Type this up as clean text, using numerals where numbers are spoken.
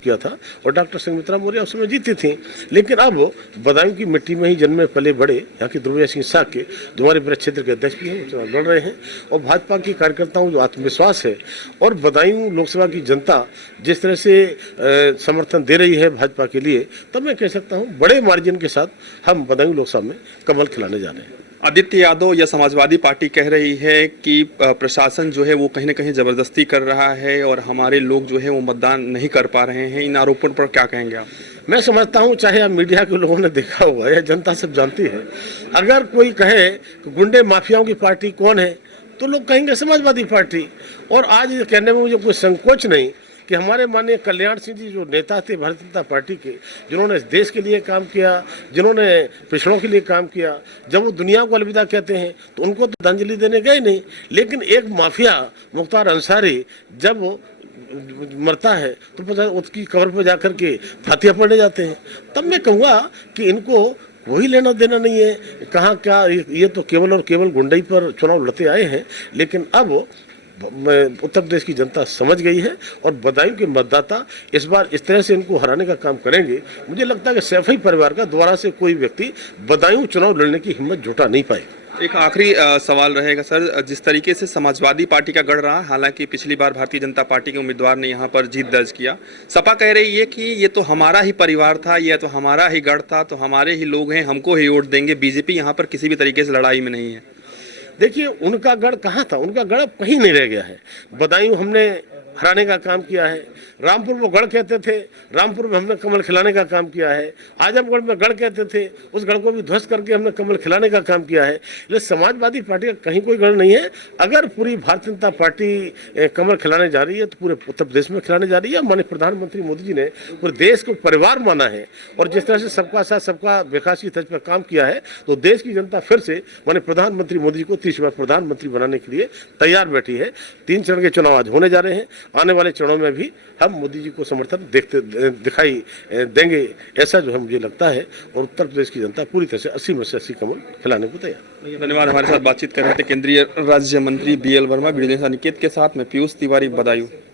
किया था और डॉक्टर संघमित्रा मौर्य उस समय जीती थी। लेकिन अब बदायूं की मिट्टी में ही जन्मे पले बड़े यहाँ के ध्रुव सिंह साक्य जो हमारे ब्रज क्षेत्र के अध्यक्ष भी हैं, चुनाव लड़ रहे हैं और भाजपा के कार्यकर्ताओं जो आत्मविश्वास है और बदायूं लोकसभा की जनता जिस तरह से समर्थन दे रही है भाजपा के लिए, तब मैं कह सकता हूँ बड़े मार्जिन के साथ हम बदायूं लोकसभा में कमल खिलाने जा रहे हैं। आदित्य यादव या समाजवादी पार्टी कह रही है कि प्रशासन जो है वो कहीं ना कहीं जबरदस्ती कर रहा है और हमारे लोग जो है वो मतदान नहीं कर पा रहे हैं। इन आरोपों पर क्या कहेंगे आप? मैं समझता हूं चाहे आप मीडिया के लोगों ने देखा हुआ या जनता सब जानती है, अगर कोई कहे कि गुंडे माफियाओं की पार्टी कौन है तो लोग कहेंगे समाजवादी पार्टी। और आज ये कहने में मुझे कोई संकोच नहीं कि हमारे माननीय कल्याण सिंह जी जो नेता थे भारतीय जनता पार्टी के, जिन्होंने इस देश के लिए काम किया, जिन्होंने पिछड़ों के लिए काम किया, जब वो दुनिया को अलविदा कहते हैं तो उनको तो श्रद्धांजलि देने गए नहीं। लेकिन एक माफिया मुख्तार अंसारी जब वो मरता है तो पता उसकी कब्र पर जाकर के फातिया पढ़ने जाते हैं। तब मैं कहूँगा कि इनको कोई लेना देना नहीं है कहाँ क्या, ये तो केवल और केवल गुंडई पर चुनाव लड़ते आए हैं। लेकिन अब उत्तर प्रदेश की जनता समझ गई है और बदायूं के मतदाता इस बार इस तरह से इनको हराने का काम करेंगे। मुझे लगता है कि सैफई परिवार का दोबारा से कोई व्यक्ति बदायूं चुनाव लड़ने की हिम्मत जुटा नहीं पाएगा। एक आखिरी सवाल रहेगा सर, जिस तरीके से समाजवादी पार्टी का गढ़ रहा, हालांकि पिछली बार भारतीय जनता पार्टी के उम्मीदवार ने यहां पर जीत दर्ज किया, सपा कह रही है कि ये तो हमारा ही परिवार था, ये तो हमारा ही गढ़ था, तो हमारे ही लोग हैं, हमको ही वोट देंगे, बीजेपी यहां पर किसी भी तरीके से लड़ाई में नहीं है। देखिए उनका गढ़ कहाँ था, उनका गढ़ अब कहीं नहीं रह गया है। बदायूं हमने हराने का काम किया है, रामपुर वो गढ़ कहते थे, रामपुर में हमने कमल खिलाने का काम किया है, आजमगढ़ में गढ़ कहते थे, उस गढ़ को भी ध्वस्त करके हमने कमल खिलाने का काम किया है। इसलिए समाजवादी पार्टी का कहीं कोई गढ़ नहीं है। अगर पूरी भारतीय जनता पार्टी कमल खिलाने जा रही है तो पूरे उत्तर प्रदेश में खिलाने जा रही है। माननीय प्रधानमंत्री मोदी जी ने पूरे देश को परिवार माना है और जिस तरह से सबका साथ सबका विकास की तर्ज पर काम किया है, तो देश की जनता फिर से माननीय प्रधानमंत्री मोदी जी को 30 बार प्रधानमंत्री बनाने के लिए तैयार बैठी है। 3 चरण के चुनाव आज होने जा रहे हैं, आने वाले चरणों में भी हम मोदी जी को समर्थन दिखाई देंगे, ऐसा जो है मुझे लगता है। और उत्तर प्रदेश की जनता पूरी तरह से 80 में से 80 कमल खिलाने को तैयार। धन्यवाद। हमारे साथ बातचीत कर रहे थे केंद्रीय राज्य मंत्री BL Verma. Video journalist Aniket के साथ मैं पीयूष तिवारी, बदायूं।